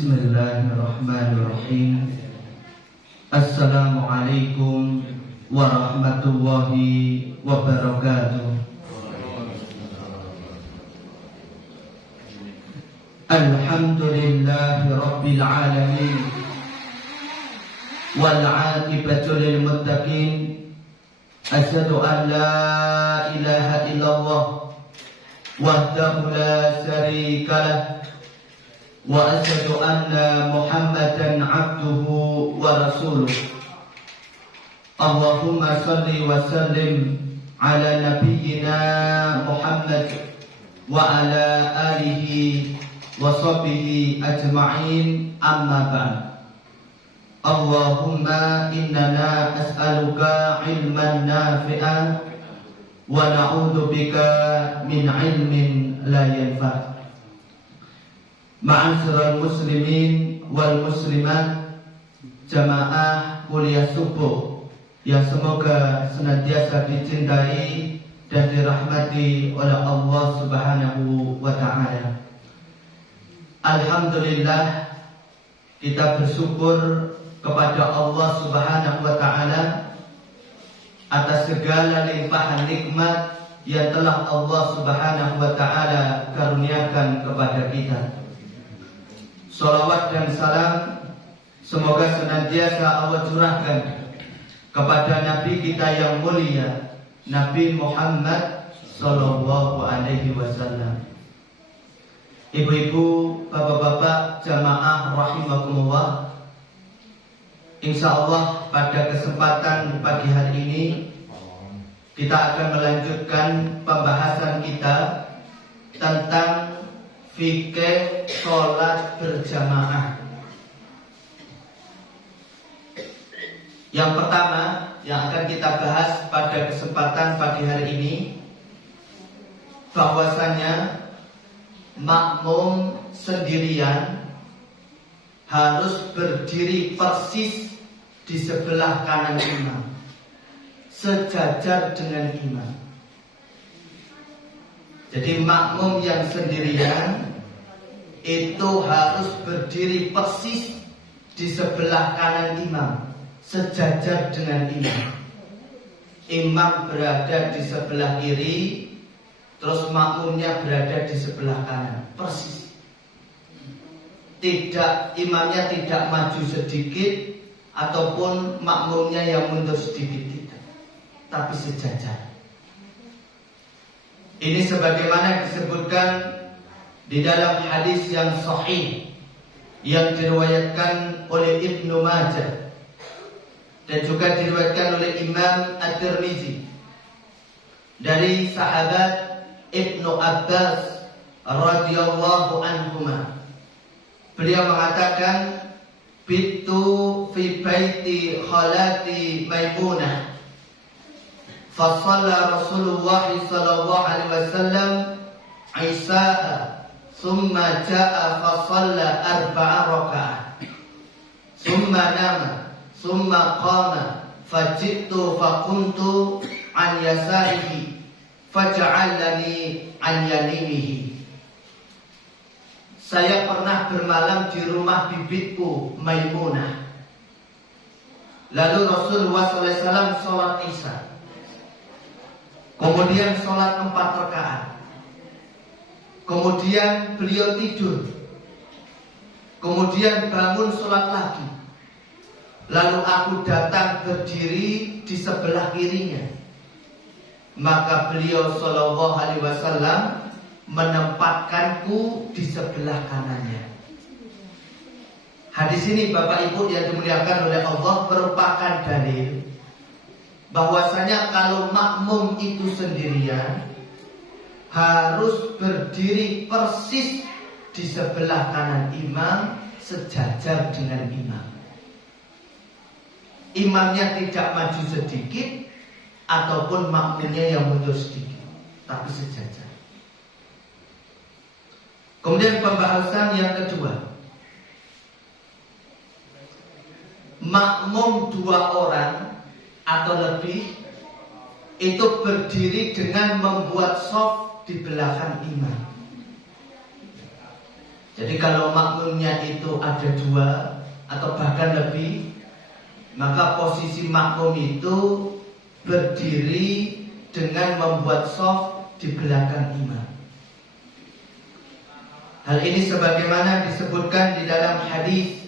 Bismillahirrahmanirrahim. Assalamualaikum warahmatullahi wabarakatuh. Alhamdulillahi rabbil alamin, wal 'aqibatu lil muttaqin. Asyhadu an la ilaha illallah wahdahu la syarika lah, wa asyhadu anna Muhammadan 'abduhu wa rasuluh. Allahumma shalli wa sallim ala nabiyyina Muhammad wa ala alihi wa sahbihi ajma'in, amma ba'd. Allahumma innana as'aluka ilman nafi'an wa na'udzu bika min ilmin la yanfa'. Ma'asyiral muslimin wal muslimat, jamaah kuliah subuh yang semoga senantiasa dicintai dan dirahmati oleh Allah Subhanahu wa ta'ala. Alhamdulillah, kita bersyukur kepada Allah Subhanahu wa ta'ala atas segala limpahan nikmat yang telah Allah Subhanahu wa ta'ala karuniakan kepada kita. Salawat dan salam semoga senantiasa Allah curahkan kepada Nabi kita yang mulia, Nabi Muhammad sallallahu alaihi wasallam. Ibu-ibu, bapak-bapak, jamaah rahimakumullah, insyaallah pada kesempatan pagi hari ini kita akan melanjutkan pembahasan kita tentang fikih sholat berjamaah. Yang pertama yang akan kita bahas pada kesempatan pagi hari ini, bahwasanya makmum sendirian harus berdiri persis di sebelah kanan imam, sejajar dengan imam. Jadi makmum yang sendirian itu harus berdiri persis di sebelah kanan imam, sejajar dengan imam. Imam berada di sebelah kiri, terus makmumnya berada di sebelah kanan, persis. Imamnya tidak maju sedikit ataupun makmumnya yang mundur sedikit, tidak, tapi sejajar. Ini sebagaimana disebutkan di dalam hadis yang sahih yang diriwayatkan oleh Ibnu Majah dan juga diriwayatkan oleh Imam At-Tirmizi dari sahabat Ibnu Abbas radhiyallahu anhuma. Beliau mengatakan, "Bittu fi baiti khalati Maimunah, fa shalla Rasulullah sallallahu alaihi wasallam Isya'a, thumma jaa'a fa shalla 4 rakaat, thumma nama, thumma qama, faji'tu fa kuntu an yasarihi, faja'alani an yaminihi." Saya pernah bermalam di rumah bibitku Maimunah. Lalu Rasulullah SAW sholat Isya, kemudian sholat 4 rakaat, kemudian beliau tidur, kemudian bangun sholat lagi. Lalu aku datang berdiri di sebelah kirinya. Maka beliau sallallahu alaihi wasallam menempatkanku di sebelah kanannya. Hadis ini Bapak Ibu yang dimuliakan oleh Allah merupakan dalil bahwasanya kalau makmum itu sendirian harus berdiri persis di sebelah kanan imam, sejajar dengan imam. Imamnya tidak maju sedikit ataupun makmumnya yang mundur sedikit, tapi sejajar. Kemudian pembahasan yang kedua, makmum 2 orang atau lebih itu berdiri dengan membuat shaf di belakang imam. Jadi kalau makmumnya itu ada 2 atau bahkan lebih, maka posisi makmum itu berdiri dengan membuat shaf di belakang imam. Hal ini sebagaimana disebutkan di dalam hadis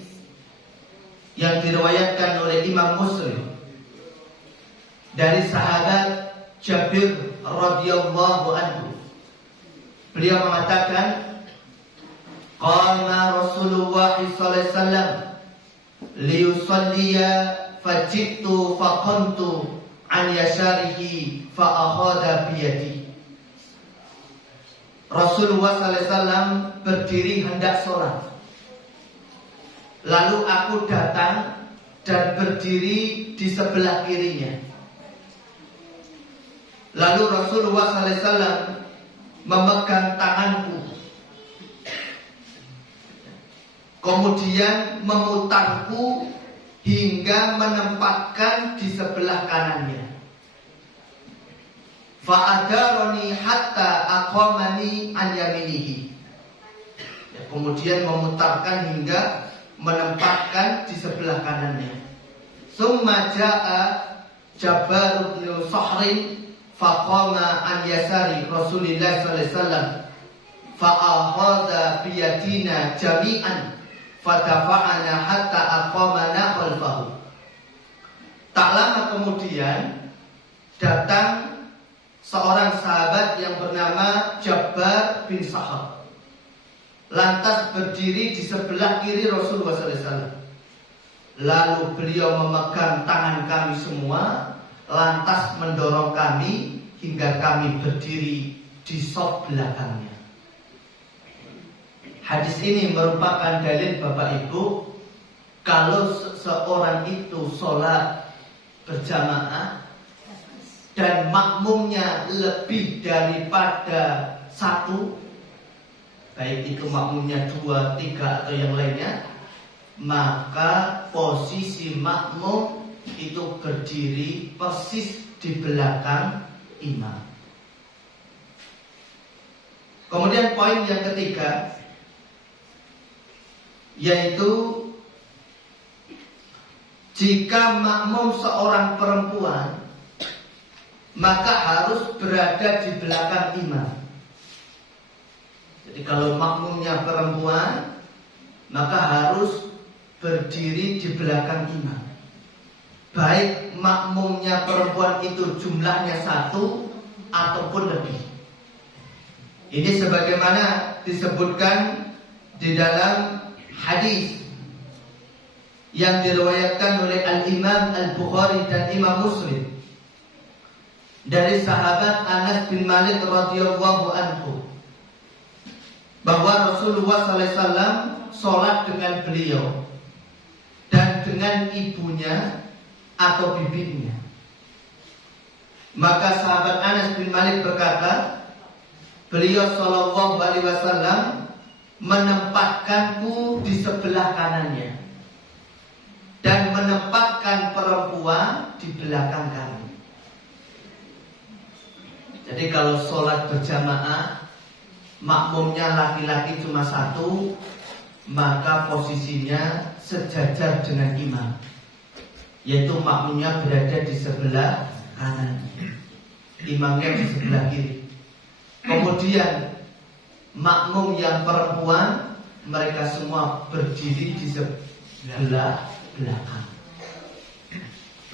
yang diriwayatkan oleh Imam Muslim dari sahabat Jabir radhiyallahu anhu. Beliau mengatakan, qama Rasulullah sallallahu alaihi wasallam liyusalliya fajittu faqamtu an yasharihi fa akhadha biyadi. Rasulullah sallallahu alaihi wasallam berdiri hendak sholat. Lalu aku datang dan berdiri di sebelah kirinya. Lalu Rasulullah sallallahu alaihi wasallam memegang tanganku, kemudian memutarku hingga menempatkan di sebelah kanannya. Fa'adaroni hatta aqamani an yaminihi. Kemudian memutarkan hingga menempatkan di sebelah kanannya. Summa ja'a Jabbar bin Sahrin faqama an yasari Rasulillah sallallahu alaihi wasallam fa'akhadha biyadina jami'an fadafa'ana hatta aqamana khalfahu. Tak lama kemudian datang seorang sahabat yang bernama Jabbar bin Sahar, lantas berdiri di sebelah kiri Rasulullah SAW. Lalu beliau memegang tangan kami semua, lantas mendorong kami hingga kami berdiri di shaf belakangnya. Hadis ini merupakan dalil Bapak Ibu, kalau seorang itu sholat berjamaah dan makmumnya lebih daripada 1, baik itu makmumnya 2, 3 atau yang lainnya, maka posisi makmum itu berdiri persis di belakang imam. Kemudian poin yang ketiga, yaitu jika makmum seorang perempuan, maka harus berada di belakang imam. Jadi kalau makmumnya perempuan, maka harus berdiri di belakang imam. Baik makmumnya perempuan itu jumlahnya 1 ataupun lebih. Ini sebagaimana disebutkan di dalam hadis yang diriwayatkan oleh Al-Imam Al-Bukhari dan Imam Muslim dari sahabat Anas bin Malik radhiyallahu anhu, bahwa Rasulullah sallallahu alaihi wasallam sholat dengan beliau dan dengan ibunya atau bibinya. Maka sahabat Anas bin Malik berkata, beliau sallallahu alaihi wasallam menempatkanku di sebelah kanannya dan menempatkan perempuan di belakang kami. Jadi kalau sholat berjamaah, makmumnya laki-laki cuma 1, maka posisinya sejajar dengan imam, yaitu makmumnya berada di sebelah kanan, imamnya di sebelah kiri. Kemudian makmum yang perempuan, mereka semua berdiri di sebelah belakang,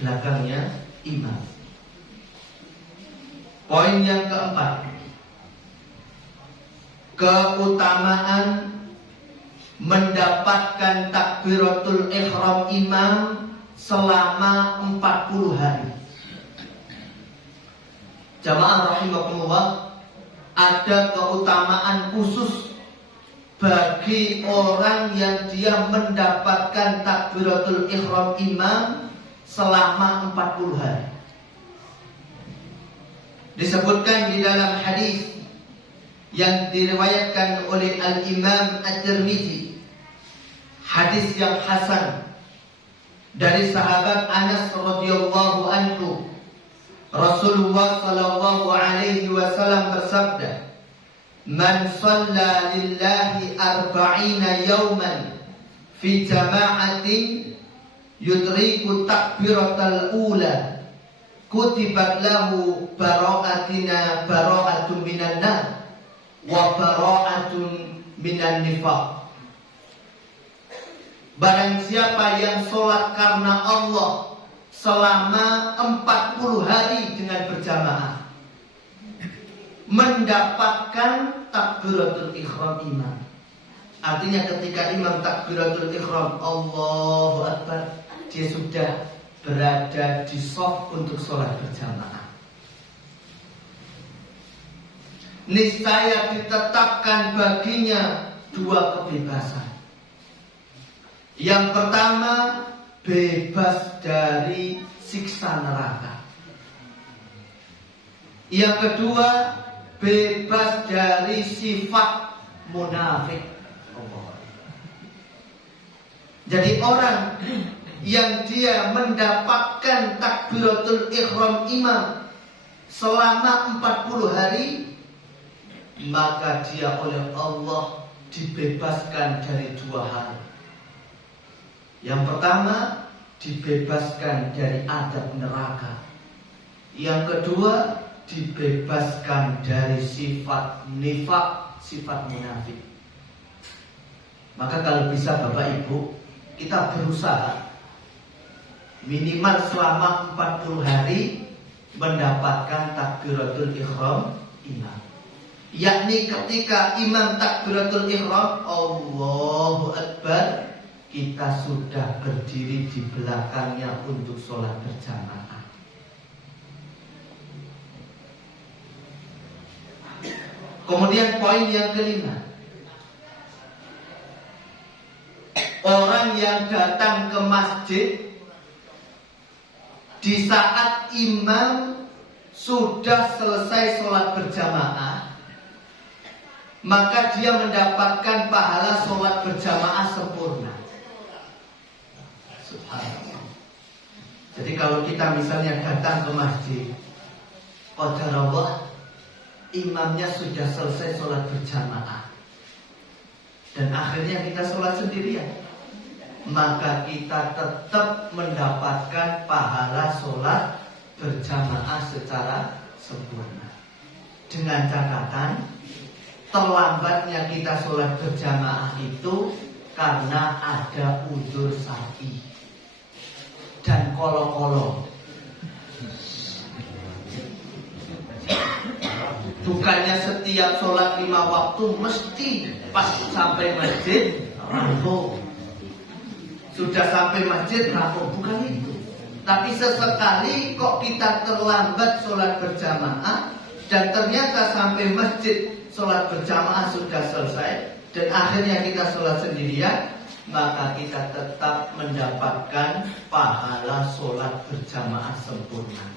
belakangnya imam. Poin yang keempat, keutamaan mendapatkan takbiratul ihram imam selama 40 hari. Jamaah rahimakumullah, ada keutamaan khusus bagi orang yang dia mendapatkan takbiratul ihram imam selama 40 hari. Disebutkan di dalam hadis yang diriwayatkan oleh Al-Imam At-Tirmidzi, hadis yang hasan, dari sahabat Anas radhiyallahu anhu, Rasulullah sallallahu alaihi wasallam bersabda, Man shalla lillahi arba'ina yawman fi jama'atin yudriku takbiratal ula kutibat lahu bara'atina bara'atun minan nar wa bara'atun minan nifaq. Barang siapa yang sholat karena Allah selama 40 hari dengan berjamaah, mendapatkan takbiratul ihram imam. Artinya ketika imam takbiratul ihram Allahu Akbar, dia sudah berada di shaf untuk sholat berjamaah. Niscaya ditetapkan baginya 2 kebebasan. Yang pertama, bebas dari siksa neraka. Yang kedua, bebas dari sifat munafik. Jadi orang yang dia mendapatkan takbiratul ihram imam selama 40 hari, maka dia oleh Allah dibebaskan dari 2 hal. Yang pertama, dibebaskan dari adab neraka. Yang kedua, dibebaskan dari sifat nifak, sifat munafik. Maka kalau bisa Bapak Ibu, kita berusaha minimal selama 40 hari mendapatkan takbiratul ihram imam. Yakni ketika imam takbiratul ihram Allahu Akbar, kita sudah berdiri di belakangnya untuk sholat berjamaah. Kemudian poin yang kelima, orang yang datang ke masjid di saat imam sudah selesai sholat berjamaah, maka dia mendapatkan pahala sholat berjamaah sempurna. Subhanallah. Jadi kalau kita misalnya datang ke masjid, qadarullah imamnya sudah selesai sholat berjamaah dan akhirnya kita sholat sendirian, maka kita tetap mendapatkan pahala sholat berjamaah secara sempurna. Dengan catatan, terlambatnya kita sholat berjamaah itu karena ada udzur syar'i dan kolo-kolo. Bukannya setiap sholat 5 waktu mesti pas sampai masjid rampung. Sudah sampai masjid rampung, bukan itu. Tapi sesekali kok kita terlambat sholat berjamaah dan ternyata sampai masjid sholat berjamaah sudah selesai dan akhirnya kita sholat sendirian, maka kita tetap mendapatkan pahala sholat berjamaah sempurna.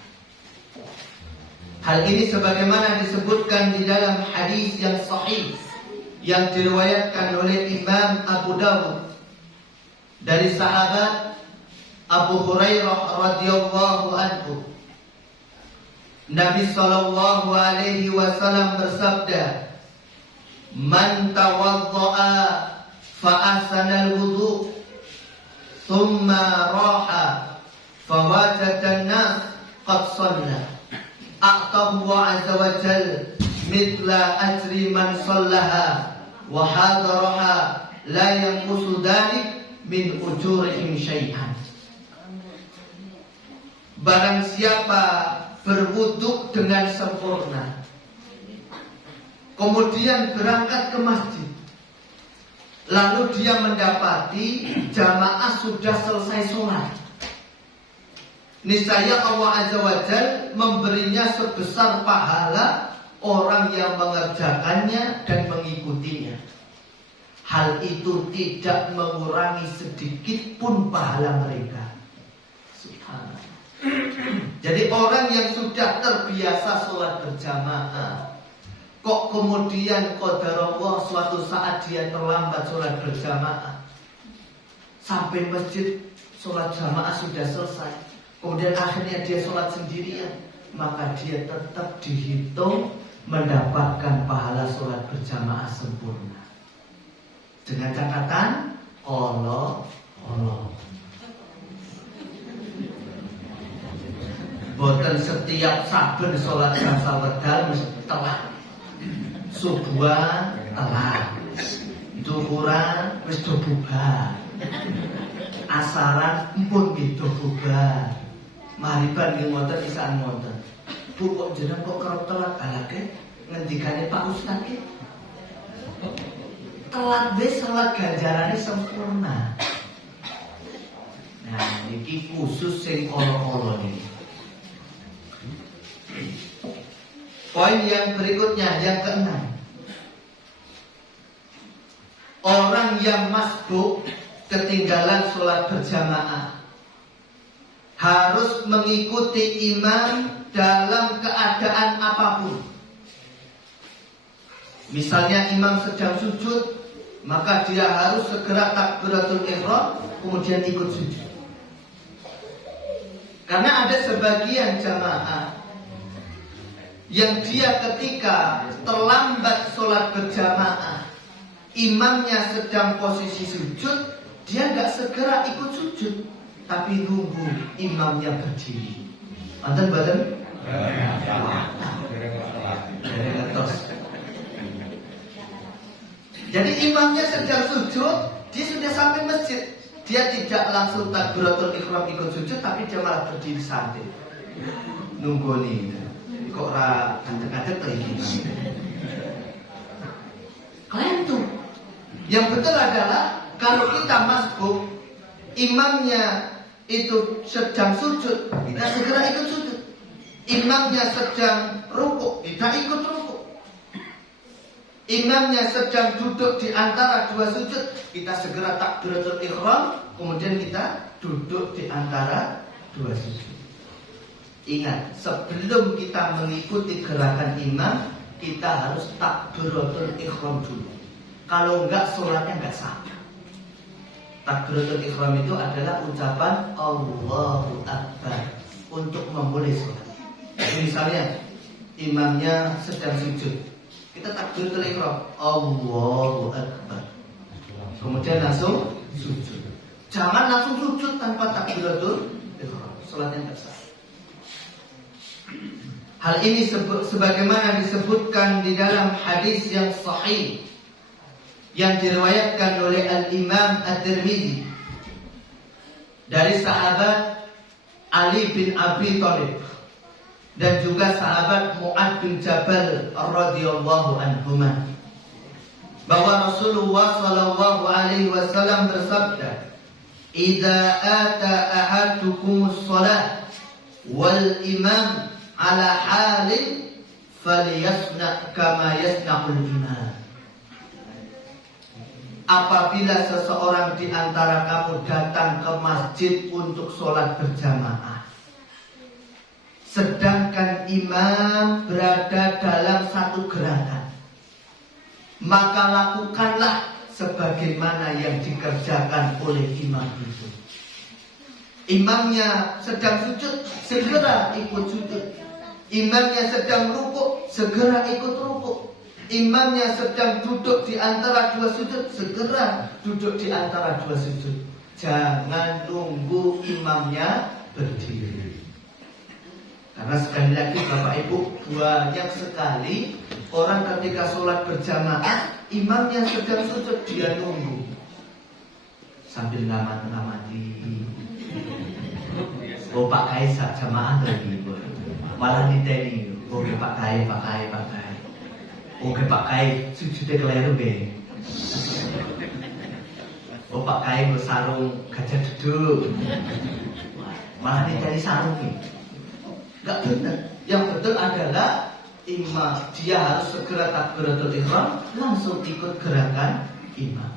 Hal ini sebagaimana disebutkan di dalam hadis yang sahih yang diriwayatkan oleh Imam Abu Dawud dari sahabat Abu Hurairah radhiyallahu anhu. Nabi sallallahu alaihi wasallam bersabda, "Man tawaddaa fa ahsana al-wudu, thumma raha fa wajada an-nas qad shalla, a'tahu azza wa jalla mithla ajri man shallaha wa hadaraha la yanqusu dhalik min ujurihim syai'an." Barang siapa berwudu dengan sempurna, kemudian berangkat ke masjid, lalu dia mendapati jamaah sudah selesai sholat, niscaya Allah Azza wa Jalla memberinya sebesar pahala orang yang mengerjakannya dan mengikutinya. Hal itu tidak mengurangi sedikit pun pahala mereka. Subhanallah. Jadi orang yang sudah terbiasa sholat berjamaah, kok kemudian qadarullah suatu saat dia terlambat sholat berjamaah, sampai masjid sholat jamaah sudah selesai, kemudian akhirnya dia sholat sendirian, maka dia tetap dihitung mendapatkan pahala sholat berjamaah sempurna. Dengan catatan Allah. Boten setiap saben sholat jasa wedal mesti telat. Subuhan telat. Duhuran wis do bubar. Asaran pun gitu bubar. Mariban nggih ngoten isaan ngoten. Bu kok jenengan kok kerep telat alake ngendikane Pak Ustaz ki. Telat wis salat ganjarane sempurna. Nah, iki khusus sing kala-kala niki. Poin yang berikutnya, yang keenam. Orang yang masbuk ketinggalan sholat berjamaah harus mengikuti imam dalam keadaan apapun. Misalnya imam sedang sujud, maka dia harus segera takbiratul ihram kemudian ikut sujud. Karena ada sebagian jamaah yang dia ketika terlambat sholat berjamaah, imamnya sedang posisi sujud, dia nggak segera ikut sujud, tapi nunggu imamnya berdiri. Badan. Jadi imamnya sedang sujud, dia sudah sampai masjid, dia tidak langsung takbiratul ihram ikut sujud, tapi dia malah berdiri santai. Nunggu nih, kok kadang-kadang kayak gini. Kalian tuh. Yang betul adalah kalau kita masbuk, imamnya itu sedang sujud, kita segera ikut sujud. Imamnya sedang rukuk, kita ikut rukuk. Imamnya sedang duduk di antara dua sujud, kita segera takbiratul ihram, kemudian kita duduk di antara dua sujud. Ingat, sebelum kita mengikuti gerakan imam, kita harus takbiratul ihram dulu. Kalau enggak, sholatnya enggak sah. Takbiratul ihram itu adalah ucapan Allahu Akbar untuk memulai sholat. Misalnya imamnya sedang sujud, kita takbiratul ihram Allahu Akbar, kemudian langsung sujud. Jangan langsung sujud tanpa takbiratul ihram, sholatnya enggak sah. Hal ini sebagaimana disebutkan di dalam hadis yang sahih yang diriwayatkan oleh Al-Imam At-Tirmidzi dari sahabat Ali bin Abi Thalib dan juga sahabat Mu'ad bin Jabal radhiyallahu anhuma, bahwa Rasulullah sallallahu alaihi wasallam bersabda, "Idza ata ahadukumus shalah wal imam ala halin falyasna kama yasna'ul imam." Apabila seseorang di antara kamu datang ke masjid untuk sholat berjamaah, sedangkan imam berada dalam satu gerakan, maka lakukanlah sebagaimana yang dikerjakan oleh imam itu. Imamnya sedang sujud, segera ikut sujud. Imamnya sedang rukuk, segera ikut rukuk. Imamnya sedang duduk di antara dua sujud, segera duduk di antara dua sujud. Jangan tunggu imamnya berdiri. Karena sekali lagi Bapak Ibu, banyak sekali orang ketika sholat berjamaah, imamnya sedang sujud, dia nunggu sambil ngamati. Oh Pak Kai sak jamaah lagi, malah diteni. Oke Pak Kai. Oke Pak Kai, sujudnya keliru be. Oh Pak Kai bersarung gajah duduk, malah diteni sarung nih. Gak benar. Yang betul adalah imam, dia harus segera takbiratul ihram, langsung ikut gerakan imam.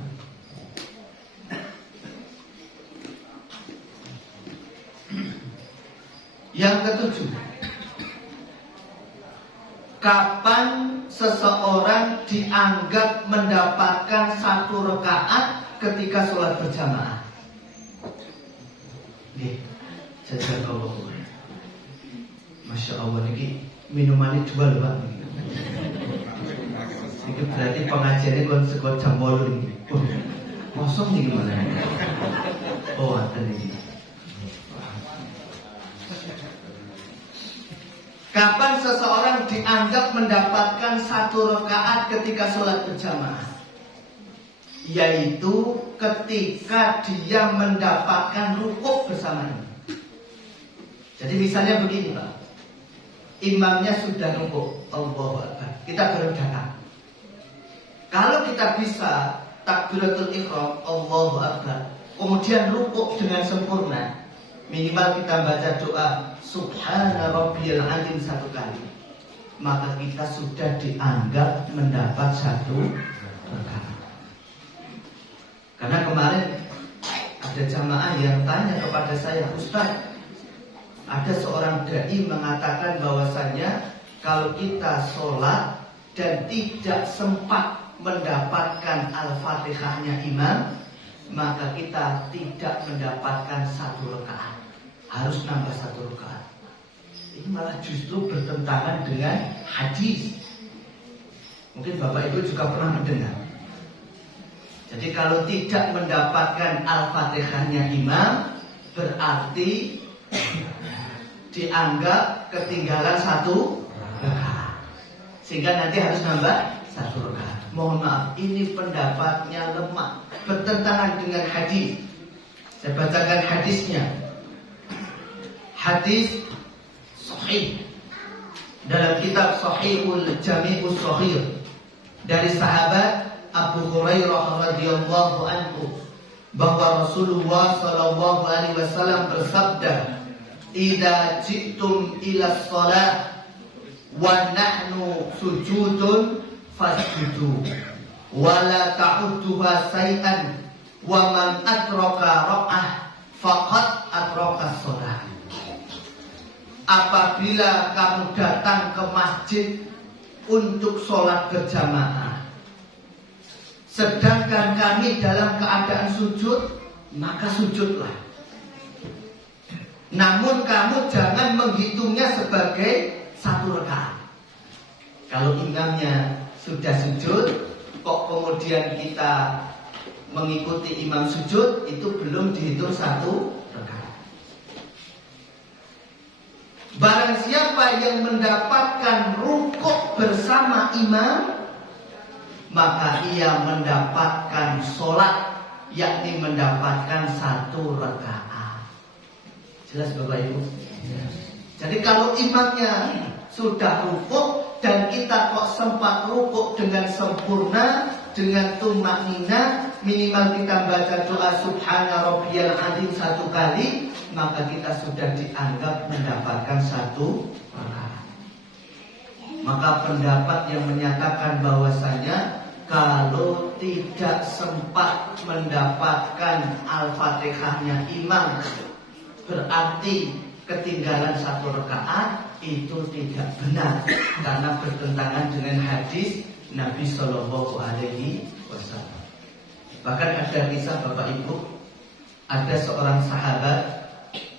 Yang ketujuh, kapan seseorang dianggap mendapatkan satu rakaat ketika sholat berjamaah? Nih, jazakallahu. Masya Allah, ini minumannya jual Pak. Itu berarti pengajiannya kon seko jam 8 ini. Kosong nih gimana? Oh, ada nih. Kapan seseorang dianggap mendapatkan 1 rakaat ketika sholat berjamaah? Yaitu ketika dia mendapatkan rukuk bersamanya. Jadi misalnya begini Pak, imamnya sudah rukuk, Allahu Akbar, kita baru datang. Kalau kita bisa takbiratul ihram, Allahu Akbar, kemudian rukuk dengan sempurna, minimal kita baca doa Subhana Rabbiyal Azim 1 kali, maka kita sudah dianggap mendapat 1 rakaat. Karena kemarin ada jamaah yang tanya kepada saya, Ustaz, ada seorang dai mengatakan bahwasannya kalau kita sholat dan tidak sempat mendapatkan Al-Fatihahnya imam, maka kita tidak mendapatkan 1 rakaat, harus nambah 1 rakaat. Ini malah justru bertentangan dengan hadis. Mungkin Bapak Ibu juga pernah mendengar. Jadi kalau tidak mendapatkan Al-Fatihahnya imam, berarti dianggap ketinggalan 1 rakaat, sehingga nanti harus nambah 1 rakaat. Mohon maaf, ini pendapatnya lemah, bertentangan dengan hadis. Saya bacakan hadisnya. Hadis sahih dalam kitab Sahihul Jami'us Shaghir dari sahabat Abu Hurairah radhiyallahu anhu bahwa Rasulullah sallallahu alaihi wasallam bersabda, "Idza ji'tum ila shalah wa nahnu sujudun fasjudu wa la ta'udduha say'an wa man adraka raq'ah faqad adraka shalah." Apabila kamu datang ke masjid untuk sholat berjamaah, sedangkan kami dalam keadaan sujud, maka sujudlah. Namun kamu jangan menghitungnya sebagai 1 rakaat. Kalau imamnya sudah sujud, kok kemudian kita mengikuti imam sujud, itu belum dihitung 1 rakaat. Barang siapa yang mendapatkan rukuk bersama imam, maka ia mendapatkan sholat, yakni mendapatkan 1 rakaat. Jelas Bapak Ibu? Jadi kalau imamnya sudah rukuk dan kita kok sempat rukuk dengan sempurna, dengan tumakninah, minimal kita baca doa Subhana Rabbiyal Azim 1 kali, maka kita sudah dianggap mendapatkan 1 rakaat. Maka pendapat yang menyatakan bahwasanya kalau tidak sempat mendapatkan Al-Fatihahnya imam, berarti ketinggalan 1 rakaat, itu tidak benar, karena bertentangan dengan hadis Nabi Shallallahu Alaihi Wasallam. Bahkan ada kisah Bapak Ibu, ada seorang sahabat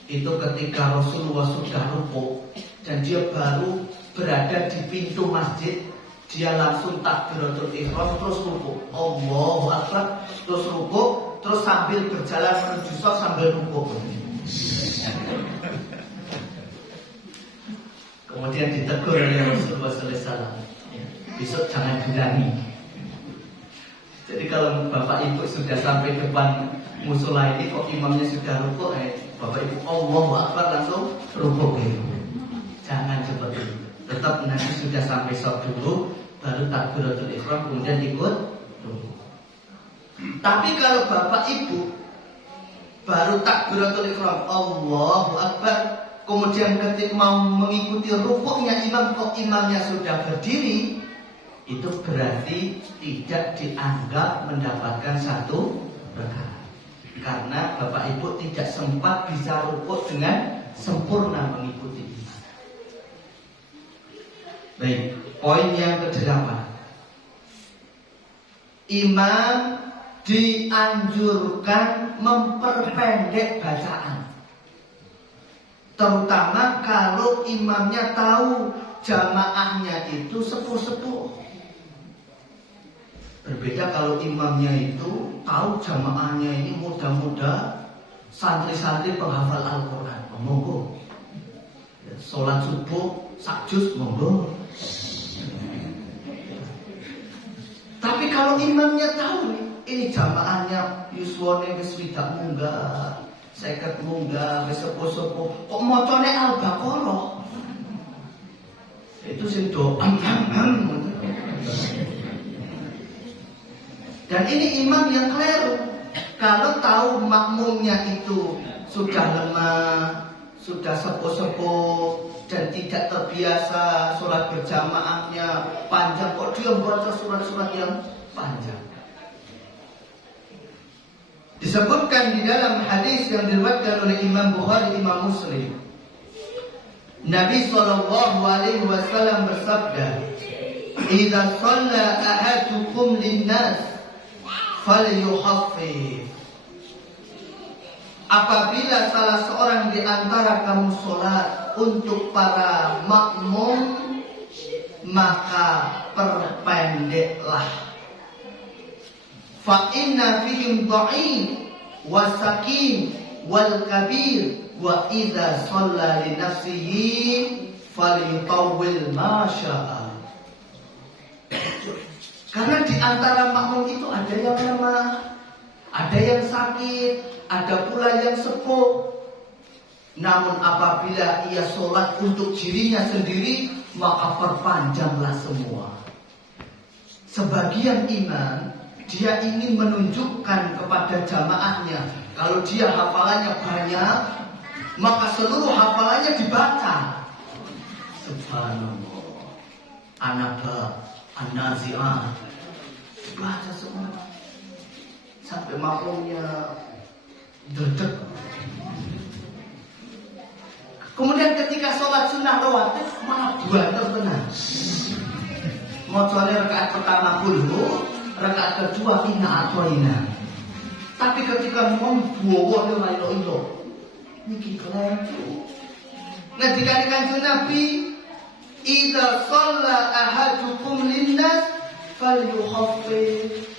itu ketika Rasulullah sudah rukuk dan dia baru berada di pintu masjid, dia langsung takbiratul ihram terus rukuk, Allahu Akbar, terus rukuk, terus sambil berjalan menuju shaf sambil rukuk. Kemudian ditegur oleh Rasulullah sallallahu alaihi wasallam, besok jangan berani. Jadi kalau Bapak Ibu sudah sampai depan musola ini, kok imamnya sudah rukuk, Bapak Ibu Allahu Akbar langsung rukuk gitu. Jangan seperti itu. Tetap nanti sudah sampai shaf dulu, baru takbiratul ihram, kemudian ikut rukuk. Tapi kalau Bapak Ibu baru takbiratul ihram, Allahu Akbar, kemudian ketika mau mengikuti rukuknya imam, kok imamnya sudah berdiri, itu berarti tidak dianggap mendapatkan 1 rakaat. Karena Bapak Ibu tidak sempat bisa rukuk dengan sempurna mengikuti imam. Baik, poin yang ke-8. Imam dianjurkan memperpendek bacaan, terutama kalau imamnya tahu jamaahnya itu sepuh-sepuh. Berbeda kalau imamnya itu tahu jamaahnya ini muda-muda, santri-santri penghafal Al-Quran. Monggo. Sholat subuh sakjus monggo. Tapi kalau imamnya tahu nih, ini jamaahnya yuswane wis swidak munggah, 50 munggah, wis sepuh-sepuh, kok macane Al-Baqarah. Itu sing do Dan ini imam yang keliru. Kalau tahu makmumnya itu sudah lemah, sudah sepuh-sepuh dan tidak terbiasa sholat berjamaahnya panjang, kok dia baca surat-surat yang panjang. Disebutkan di dalam hadis yang diriwayatkan oleh Imam Bukhari, Imam Muslim, Nabi SAW bersabda, "Idza shalla ahadukum linnas falyuhaffif." Apabila salah seorang di antara kamu sholat untuk para makmum, maka perpendeklah. Fa inna fihim dha'if wa sakin wal kabir wa idza shalla li nafsihi falyutawwil ma syaa. Karena di antara makmum itu ada yang lemah, ada yang sakit, ada pula yang sepuh. Namun apabila ia sholat untuk dirinya sendiri, maka perpanjanglah semua. Sebagian imam, dia ingin menunjukkan kepada jamaahnya, kalau dia hafalannya banyak, maka seluruh hafalannya dibaca. Subhanallah, An-Naba, An-Nazi'ah, dibaca semua sampai makmumnya dedek. Kemudian ketika sholat sunnah rawatib malah banter tenan. Macane rakaat pertama kulhu, rakaat kedua inna atoina. Tapi ketika mau buwo ora ilo-ilo, niki keliru. Nah dikatakan Nabi, idza shalla ahadukum linnas falyuhaffif.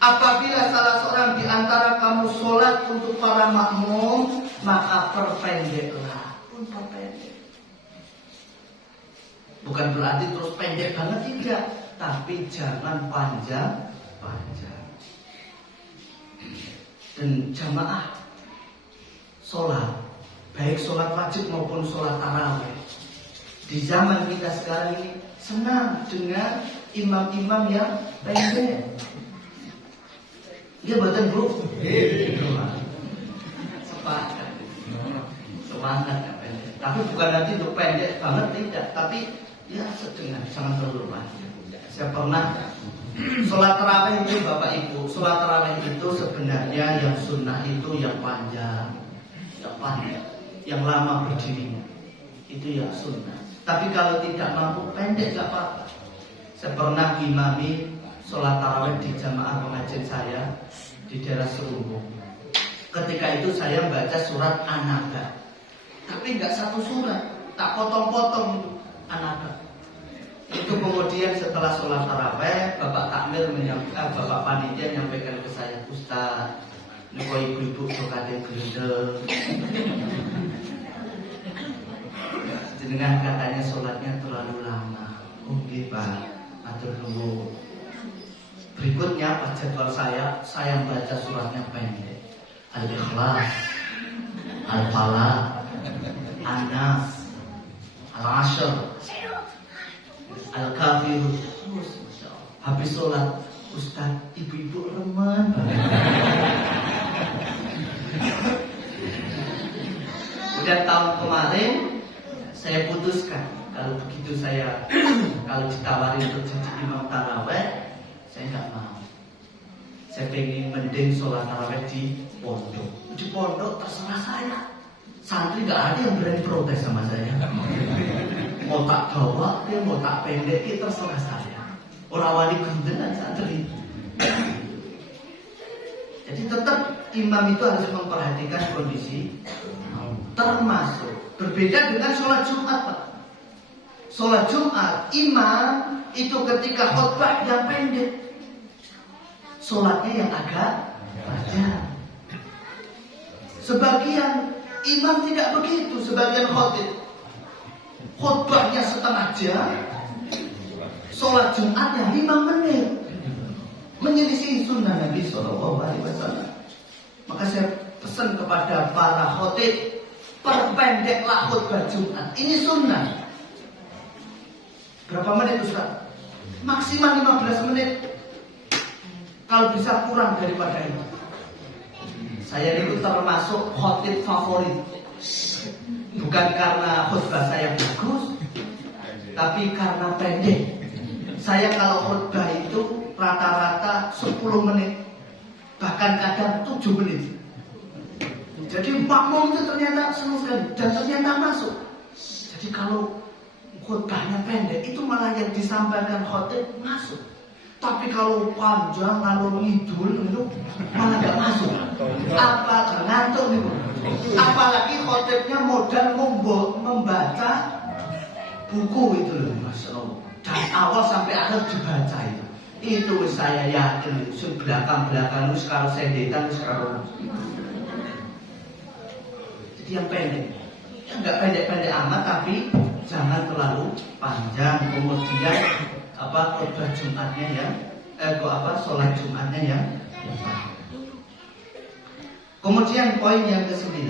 Apabila salah seorang di antara kamu sholat untuk para makmum, maka perpendeklah. Pun perpendek. Bukan berarti terus pendek banget, tidak. Tapi jangan panjang-panjang. Dan jamaah sholat, baik sholat wajib maupun sholat tarawih, di zaman kita sekarang ini senang dengan imam-imam yang pendek. Dia betul Bu? Sepakat. Semangat ya pendek. Tapi bukan nanti untuk pendek banget, tidak. Tapi ya sedang, jangan terlalu panjang. Saya pernah sholat tarawih itu Bapak Ibu, sholat tarawih itu sebenarnya yang sunnah itu yang panjang, yang lama berdirinya, itu yang sunnah. Tapi kalau tidak mampu pendek gak apa-apa. Saya pernah imami sholat tarawih di jamaah pengajian saya di daerah Serunggung. Ketika itu saya baca surat An-Naba, tapi nggak satu surat, tak potong-potong An-Naba. Itu kemudian setelah sholat tarawih, Bapak Takmir Bapak Panitia menyampaikan ke saya, Ustaz, niko ibu-ibu sokate gelendel. Jenengan katanya sholatnya terlalu lama. Oke Pak, atur dulu. Berikutnya pas jadwal saya baca suratnya pendek. Al-Ikhlas, Al-Falaq, An-Nas, Al-Ashr, Al-Kafir. Habis sholat, Ustaz, ibu-ibu reman. Udah tahun kemarin saya putuskan, kalau begitu kalau ditawari untuk jadi imam tarawih, saya nggak mau. Saya pengen mending sholat tarawih di pondok. Di pondok terserah saya. Santri nggak ada yang berani protes sama saya. Mau tak bawa, mau tak pendek, itu terserah saya. Orang wali gundengan santri. Jadi tetap imam itu harus memperhatikan kondisi, termasuk berbeda dengan sholat Jumat Pak. sholat Jumat, imam itu ketika khutbah yang pendek, sholatnya yang agak panjang. Sebagian imam tidak begitu, sebagian khutbahnya setengah jam, sholat Jumatnya 5 menit, menyelisih sunnah Nabi SAW. Maka saya pesan kepada para khotib, perpendeklah khutbah Jumat. Ini sunnah. Berapa menit Ustaz? Maksimal 15 menit. Kalau bisa kurang daripada itu. Saya itu termasuk khotib favorit. Bukan karena khutbah saya bagus, tapi karena pendek. Saya kalau khutbah itu rata-rata 10 menit, bahkan kadang 7 menit. Jadi makmum itu ternyata senang sekali dan ternyata masuk. Jadi kalau khutbahnya pendek itu malah yang disampaikan khotib masuk. Tapi kalau panjang, kalau ngidul itu malah gak masuk. Apa ngantuk nih? Apalagi khotibnya modal membaca buku itu loh, Masya Allah. Dari awal sampai akhir dibaca itu. Itu saya yakin itu belakang-belakang itu sekarang sendetan sekarang. Jadi yang pendek, yang nggak pendek-pendek amat, tapi jangan terlalu panjang. Kemudian khutbah Jumatnya yang sholat Jumatnya yang Kemudian poin yang ke-9,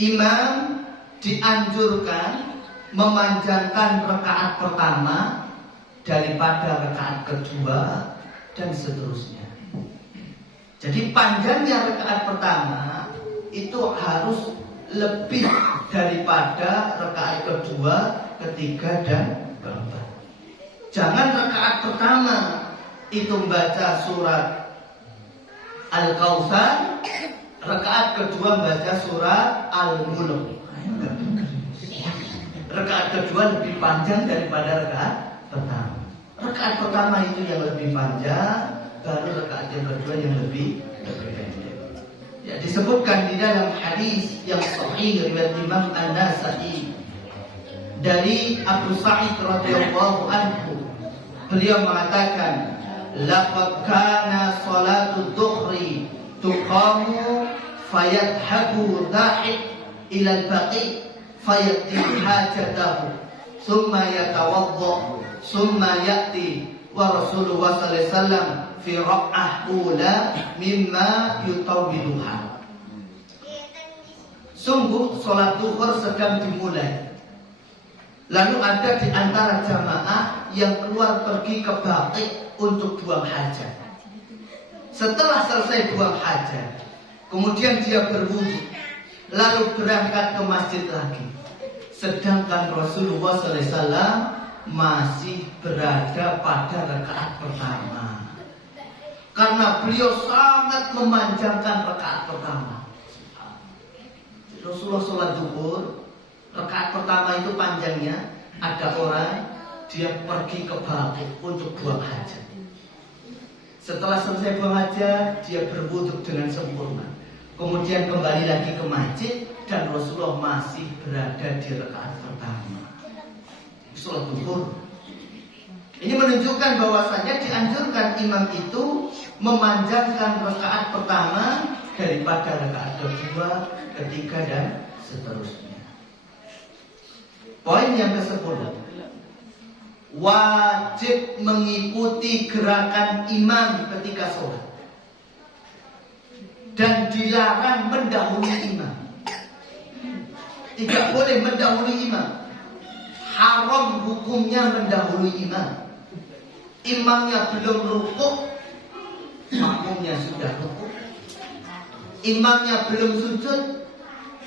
imam dianjurkan memanjangkan rakaat pertama daripada rakaat kedua dan seterusnya. Jadi panjangnya rakaat pertama itu harus lebih daripada rakaat kedua, ketiga dan keempat. Jangan rakaat pertama itu membaca surat Al-Kautsar, rakaat kedua membaca surat Al-Mulk. Rakaat kedua lebih panjang daripada rakaat pertama. Rakaat pertama itu yang lebih panjang, baru rakaat yang kedua yang lebih pendek. Ya, disebutkan di dalam hadis yang sahih riwayat Imam An-Nasa'i dari Abu Sa'id radhiyallahu anhu, beliau mengatakan, laqad kana salatu dhuhri tuqamu fayadhabu dhahik ila al-baqi fayati hajatahu thumma yatawadda thumma yati wa Rasulullah sallallahu alaihi wasallam fi raq'ah ula mimma yutawwiluha. Sungguh salat zuhur sedang dimulai, lalu ada di antara jamaah yang keluar pergi ke Baqi untuk buang hajat. Setelah selesai buang hajat, kemudian dia berwudu, lalu berangkat ke masjid lagi. Sedangkan Rasulullah SAW masih berada pada rakaat pertama, karena beliau sangat memanjangkan rakaat pertama. Rasulullah sholat zuhur, rakaat pertama itu panjangnya. Ada orang dia pergi ke Baqi untuk buang hajat. Setelah selesai buang hajat, dia berwudu dengan sempurna. Kemudian kembali lagi ke masjid dan Rasulullah masih berada di rakaat pertama. Sholat zuhur. Ini menunjukkan bahwasanya dianjurkan imam itu memanjangkan rakaat pertama daripada rakaat kedua, ketiga dan seterusnya. Poin yang ke-10, wajib mengikuti gerakan imam ketika sholat dan dilarang mendahului imam. Tidak boleh mendahului imam. Haram hukumnya mendahului imam. Imamnya belum rukuk, makmumnya sudah rukuk. Imamnya belum sujud,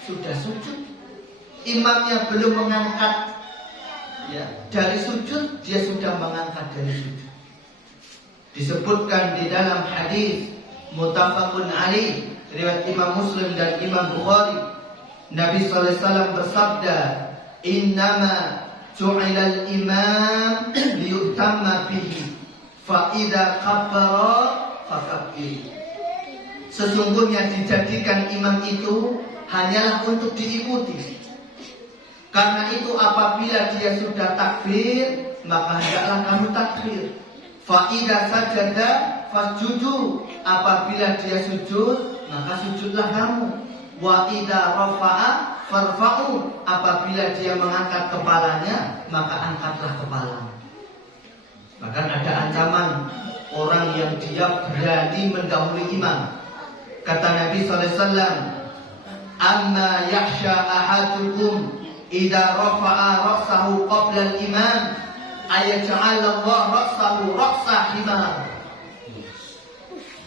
sudah sujud. Imamnya belum mengangkat dari sujud, dia sudah mengangkat dari sujud. Disebutkan di dalam hadis muttafaqun alaih riwayat Imam Muslim dan Imam Bukhari, Nabi sallallahu alaihi wasallam bersabda, "Innama ju'ilal imam liyutamma bihi, fa idza kabbara fakabbir." Sesungguhnya dijadikan imam itu hanyalah untuk diikuti. Karena itu apabila dia sudah takbir, maka hendaklah kamu takbir. Fa idza sajada fasjudu, apabila dia sujud, maka sujudlah kamu. Wa idza rafa'a farfa'u, apabila dia mengangkat kepalanya, maka angkatlah kepala. Bahkan ada ancaman orang yang dia berani mendahului imam. Kata Nabi sallallahu alaihi wasallam, "Amma yakhsha ahadukum idza rafa'a ra'sahu qabla al-imam ayaj'ala Allah ra'sahu ra'sa himar."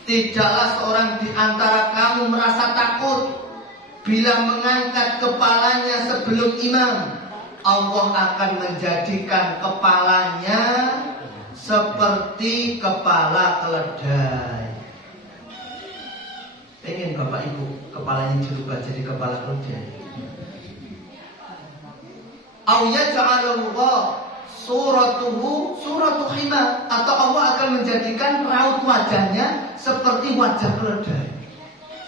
Tidaklah seorang di antara kamu merasa takut bila mengangkat kepalanya sebelum imam, Allah akan menjadikan kepalanya seperti kepala keledai. Pengen Bapak Ibu kepalanya dirubah jadi kepala keledai? Au yaj'alullah suratuhu suratu himar, atau Allah akan menjadikan raut wajahnya seperti wajah keledai.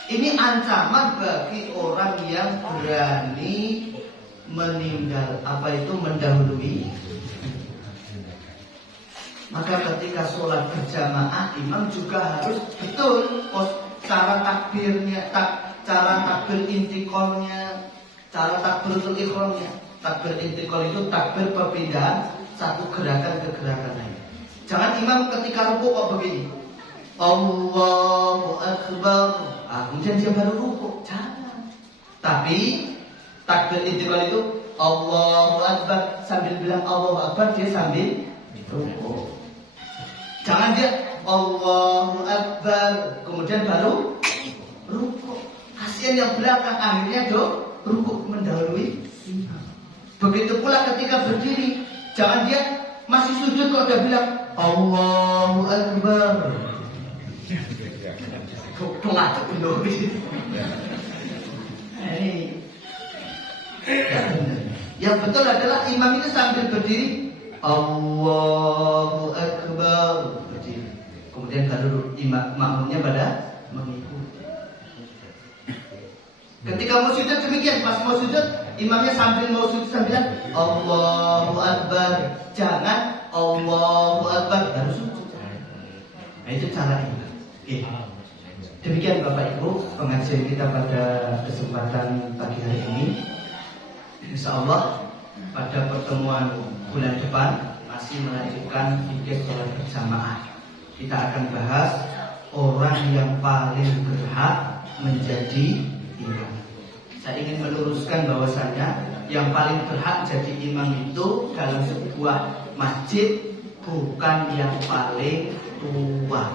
Ini ancaman bagi orang yang berani mendahului. Maka ketika sholat berjamaah, imam juga harus betul cara takbirnya, cara takbir intiqalnya, cara takbiratul ikhramnya. Takbir intiqal itu takbir perpindahan satu gerakan ke gerakan lain. Jangan imam ketika rukuk kok begini, Allahu Akbar, kemudian dia baru rukuk. Jangan. Tapi takbir intiqal itu Allahu Akbar, sambil bilang Allahu Akbar dia sambil rukuk. Jangan dia Allahu Akbar kemudian baru rukuk. Kasihan yang belakang akhirnya rukuk mendahului imam. Begitu pula ketika berdiri, jangan dia masih sujud kok dia bilang Allahu Akbar. Pengatuk dulu. Yang betul adalah imam itu sambil berdiri Allahu Akbar, berdiri. Kemudian baru makmumnya pada mengikuti. Ketika mau sujud demikian, pas mau sujud imamnya sambil mau sujud sambil Allahu Akbar. Jangan Allahu Akbar baru sujud. Nah itu cara imam. Oke. Demikian Bapak Ibu pengajian kita pada kesempatan pagi hari ini. Insyaallah pada pertemuan bulan depan masih melanjutkan fikih sholat berjamaah. Kita akan bahas orang yang paling berhak menjadi imam. Saya ingin meluruskan bahwasanya yang paling berhak jadi imam itu dalam sebuah masjid bukan yang paling tua.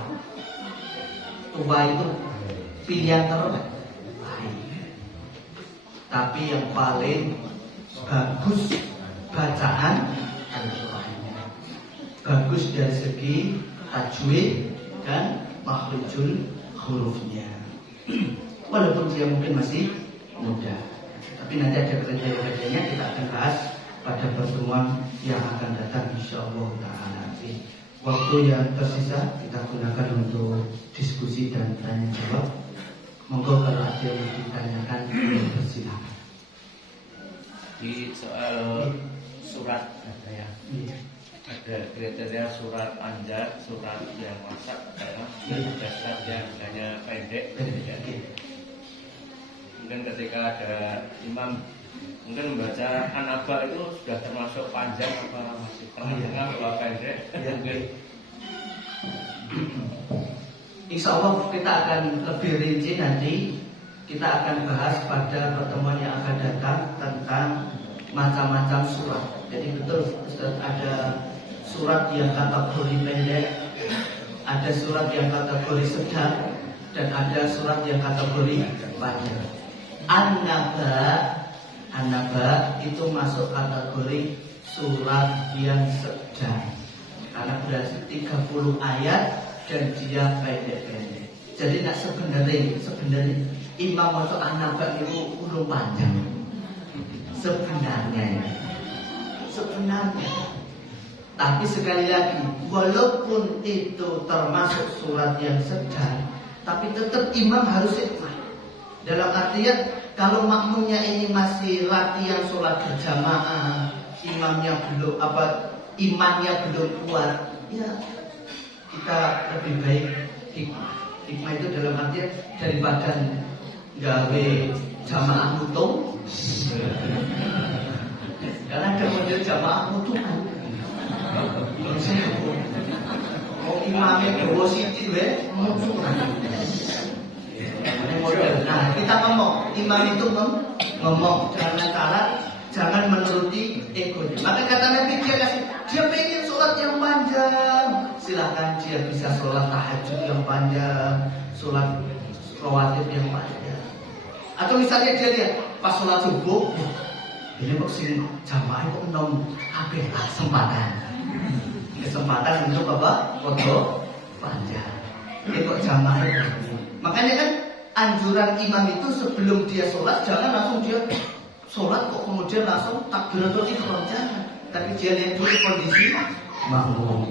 Tua itu pilihan terbaik, tapi yang paling bagus bacaan Al-Qur'annya, bagus dari segi tajwid dan makhrijul hurufnya. Walaupun dia mungkin masih muda, tapi nanti ada kriteria-kriterianya kita akan bahas pada pertemuan yang akan datang insyaallah taala. Waktu yang tersisa kita gunakan untuk diskusi dan tanya jawab. Monggo kalau ada yang ditanyakan silakan. Di soal surat ya, ada kriteria surat panjang, surat yang masak, dan surat yang hanya pendek. Ya. Mungkin ketika ada imam mungkin membaca An-Naba itu sudah termasuk panjang apa masih tengah-tengah atau pendek? Insya Allah kita akan lebih rinci nanti. Kita akan bahas pada pertemuan yang akan datang tentang macam-macam surat. Jadi betul Ustaz, ada surat yang kategori pendek, ada surat yang kategori sedang, dan ada surat yang kategori panjang. An-Naba itu masuk kategori surat yang sedang karena berarti 30 ayat dan dia pendek-pendek. Jadi nak sebenarnya imam masuk An-Naba itu urung panjang. Sebenarnya. Tapi sekali lagi, walaupun itu termasuk surat yang sedang, tapi tetap imam harus hikmah. Dalam artian kalau makmumnya ini masih latihan sholat berjamaah, imannya belum kuat, ya kita lebih baik hikmah itu dalam artian daripada gawe jamaah mutung, karena ada model jamaah mutungan. Mau imamnya gawe siti mutungan. Nah, kita ngomong, imam itu ngomong jangan menuruti egonya. Maka kata Nabi dia pengen sholat yang panjang, silahkan dia bisa sholat tahajud yang panjang, sholat rawatib yang panjang. Atau misalnya dia lihat pas sholat subuh, ini kok sing jamaah kok nom kabeh kesempatan untuk apa? Foto panjang. Ini kok jamaah. Makanya kan anjuran imam itu sebelum dia sholat jangan langsung dia sholat kok kemudian langsung takbiratul ihram, jangan. Tapi dia lihat dulu kondisi makmum.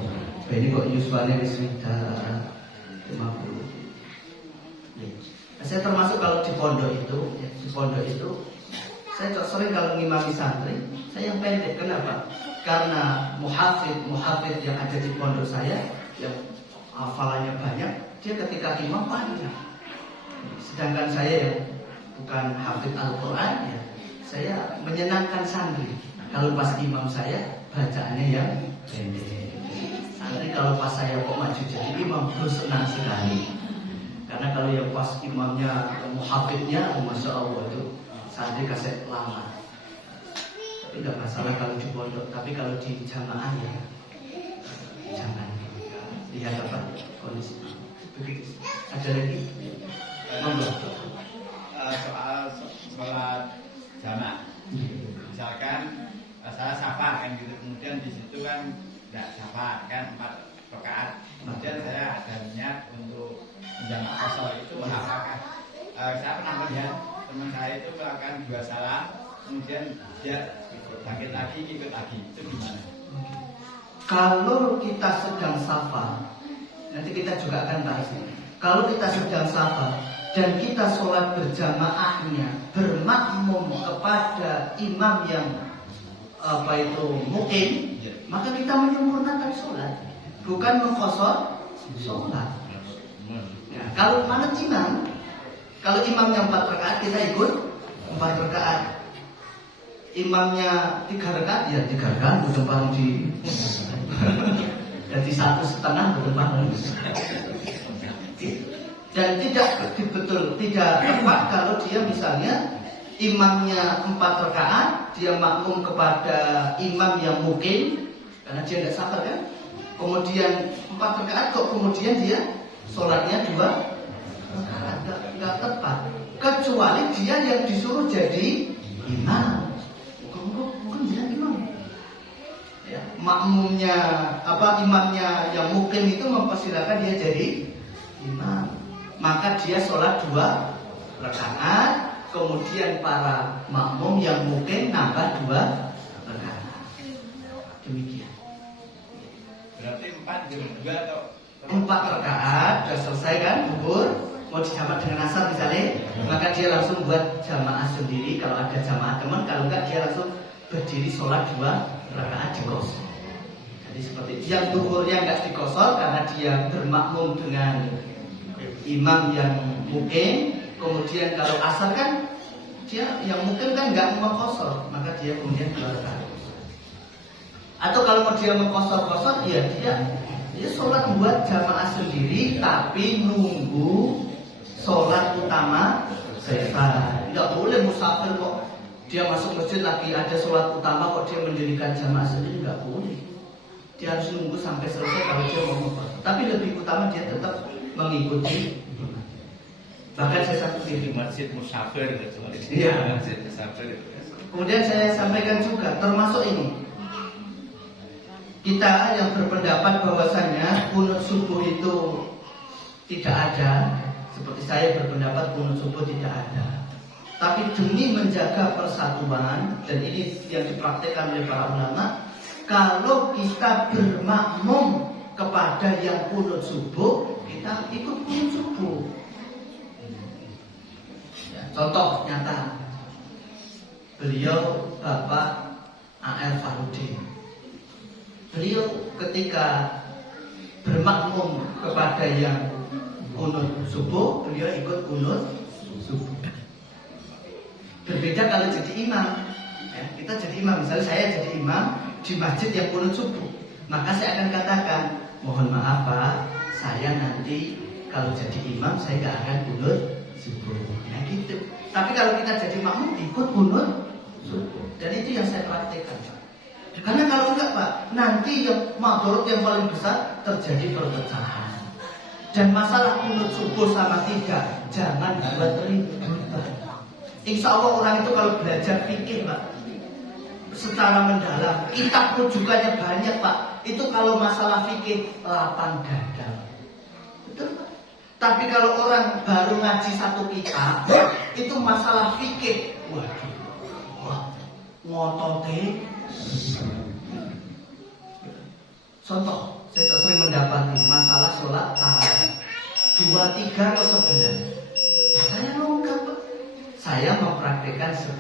Ini kok yuswanya wiswida 50. Saya termasuk kalau di pondok itu saya sering kalau ngimami santri saya yang pendek. Kenapa? Karena muhafid yang ada di pondok saya yang hafalannya banyak, dia ketika imam panjang. Sedangkan saya yang bukan hafid Al-Quran, ya, saya menyenangkan santri. Kalau pas imam saya bacaannya yang pendek. Santri kalau pas saya kok maju jadi imam terus senang sekali. Karena kalau yang pas imamnya muhafidnya, masya Allah itu santri kasih lama. Tapi tidak masalah kalau di pondok. Tapi kalau di jamaah ya jangan. Lihat apa kondisi. Begitu. Ada lagi? Soal sholat jamaah, misalkan saya safar kan gitu, kemudian di situ kan tidak safar kan 4 rakaat, kemudian saya ada niat untuk menjamaah qashar itu apakah saya pernah melihat teman saya itu melakukan 2 salam, kemudian dia bangkit lagi ikut lagi, itu gimana? Kalau kita sedang safar, nanti kita juga akan bahas ini. Kalau kita sedang safar dan kita sholat berjamaahnya bermakmum kepada imam yang mukim, maka kita menyempurnakan sholat, bukan mengqashar sholat. Ya, kalau manut imam, kalau imamnya 4 rakaat kita ikut 4 rakaat. Imamnya 3 rakaat ya 3 rakaat berdepan di jadi 1,5 berdepan. Dan tidak tepat kalau dia misalnya imamnya 4 rakaat, dia makmum kepada imam yang mukim karena dia tidak safar kan. Kemudian 4 rakaat kok kemudian dia sholatnya 2 rakaat, nggak tepat. Kecuali dia yang disuruh jadi imam, bukan dia imam. Ya, makmumnya imamnya yang mukim itu mempersilakan dia jadi imam. Maka dia sholat 2 rakaat, kemudian para makmum yang mungkin nambah 2 rakaat. Demikian. Berarti 4 juga atau 4 rakaat sudah selesai kan zuhur, mau dijamak dengan asar misalnya, maka dia langsung buat jamaah sendiri kalau ada jamaah teman, kalau enggak dia langsung berdiri sholat 2 rakaat di qashar. Jadi seperti itu. Yang zuhurnya enggak di qashar karena dia bermakmum dengan imam yang mukim, kemudian kalau asar kan dia yang mukim kan nggak mau qashar, maka dia kemudian 2 rakaat. Atau kalau mau dia mengqashar ya dia sholat buat jamaah sendiri, tapi nunggu sholat utama selesai. Tidak boleh musafir kok dia masuk masjid lagi ada sholat utama kok dia mendirikan jamaah sendiri, nggak boleh. Dia harus nunggu sampai selesai kalau dia mau qashar. Tapi lebih utama dia tetap mengikuti. Bahkan saya satu di masjid musafir kecuali masjid musafir. Kemudian saya sampaikan juga termasuk ini. Kita yang berpendapat bahwasanya qunut subuh itu tidak ada, seperti saya berpendapat qunut subuh tidak ada. Tapi demi menjaga persatuan, dan ini yang dipraktikkan oleh para ulama, kalau kita bermakmum kepada yang qunut subuh, kita ikut qunut subuh. Contoh nyata, beliau Bapak A.L. Farudin. Beliau ketika bermakmum kepada yang kunut subuh, beliau ikut kunut subuh. Berbeda kalau jadi imam. Ya, kita jadi imam, misalnya saya jadi imam di masjid yang kunut subuh, maka saya akan katakan, mohon maaf Pak, saya nanti kalau jadi imam saya nggak akan kunut subuh. Nah gitu. Tapi kalau kita jadi makmum ikut kunut subuh, dan itu yang saya praktekkan Pak. Karena kalau enggak Pak, nanti yang madorot yang paling besar terjadi perpecahan. Dan masalah kunut subuh sama tidak, jangan buat ribut. Insya Allah orang itu kalau belajar fikih Pak, secara mendalam, kitab rujukannya banyak Pak. Itu kalau masalah fikih lapang dada. Betul Pak. Tapi kalau orang baru ngaji satu kitab, itu masalah fikih, waduh, wah, ngotote. Contoh, saya sering mendapati masalah sholat tarawih 2, 3 atau 11. Saya longgar Pak. Saya mempraktikkan 11.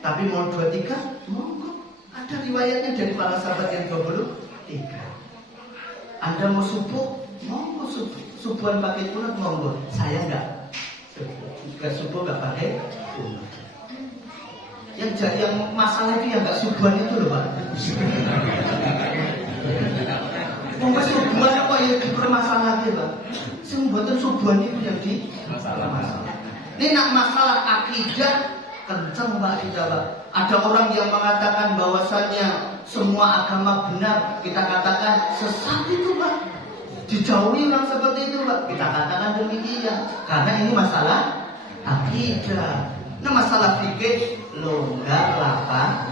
Tapi mau 2, 3, monggo. Ada riwayatnya dari para sahabat yang 23. Anda mau subuh, monggo subuh. Subuhan pakai kunut, monggo. Saya enggak. Jika subuh enggak pakai kunut. Yang masalah itu yang enggak subuhan itu loh Pak. Monggo subuhan apa ya dipermasalahkan Pak. Sing mboten subuhan itu yang di masalah. Ini nak masalah akidah kenceng Pak kita Pak. Ada orang yang mengatakan bahwasannya semua agama benar, kita katakan sesat itu Pak. Dijauhi orang seperti itu Pak. Kita katakan demikian. Karena ini masalah akidah. Nah masalah fikih longgar lapang.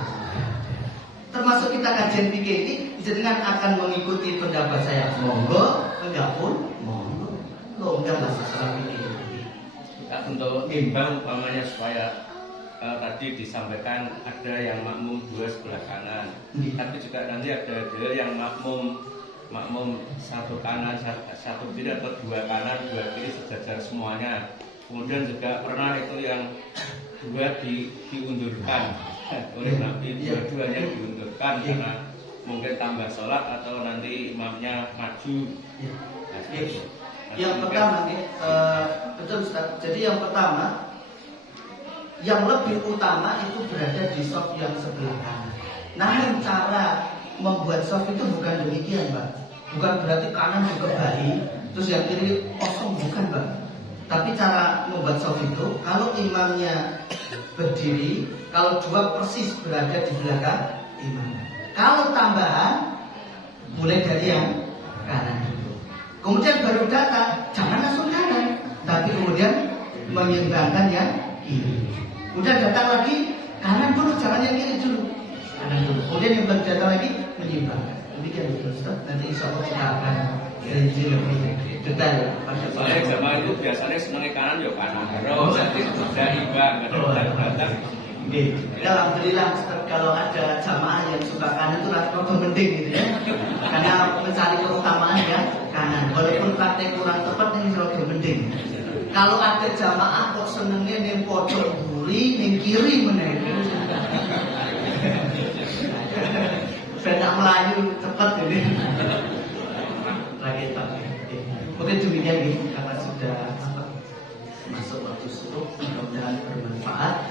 Termasuk kita kajian fikih ini dengan akan mengikuti pendapat saya. Monggo, enggak pun monggo. Longgar masalah fikih. Untuk imbang umpamanya supaya tadi disampaikan ada yang makmum 2 sebelah kanan, tapi juga nanti ada yang makmum 1 kanan 1 kiri atau 2 kanan 2 kiri sejajar semuanya. Kemudian juga pernah itu yang 2 diundurkan oleh Nabi, dua-duanya diundurkan karena mungkin tambah sholat atau nanti imamnya maju. Yang pertama nih, betul Ustaz. Jadi yang pertama, yang lebih utama itu berada di shaf yang sebelah kanan. Namun cara membuat shaf itu bukan demikian Pak. Bukan berarti kanan juga baik, terus yang kiri kosong, bukan Pak. Tapi cara membuat shaf itu, kalau imamnya berdiri, kalau 2 persis berada di belakang imam. Kalau tambahan, mulai dari yang kanan dulu. Kemudian baru datang, jangan langsung kanan, tapi kemudian menyeimbangkan yang kiri. Kemudian datang lagi, kanan dulu, jangan yang kiri dulu. Kanan dulu. Kemudian yang baru datang lagi, menyeimbangkan. Demikian betul Ustaz. Nanti insya Allah kita akan rinci lebih detail. Soalnya jamaah itu biasanya senangnya kanan ya kanan. Terus nanti sudah imbang, kadang-kadang. Alhamdulillah Ustaz, kalau ada jamaah yang suka kanan itu rada mending gitu ya. Karena mencari keutamaan ya kanan. Walaupun praktek kurang tepat ini rada mending. Kalau ada jamaah kok senengnya ning pojok mburi, ning kiri meneh. Beda melayu cepat ini. Lagi tak. Mungkin demikian nih karena sudah masuk waktu subuh, mudah-mudahan bermanfaat.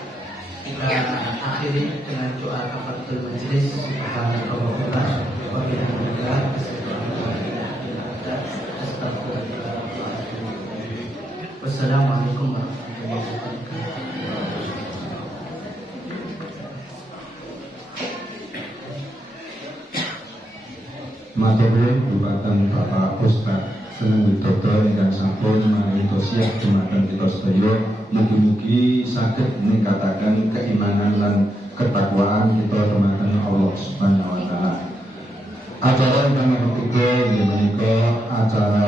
Kita akhiri dengan doa kafaratul majelis. Subhanallah wa bihamdihi. Wassalamualaikum warahmatullahi wabarakatuh. Matur dumateng Bapak Ustaz Seneng Widodo ingkang sampun marintosi dumateng kita sedaya, mugi-mugi saged ningkataken keimanan lan ketakwaan kita dumateng Allah Subhanahu wa taala. Acara ingkang ketiga inggih menika acara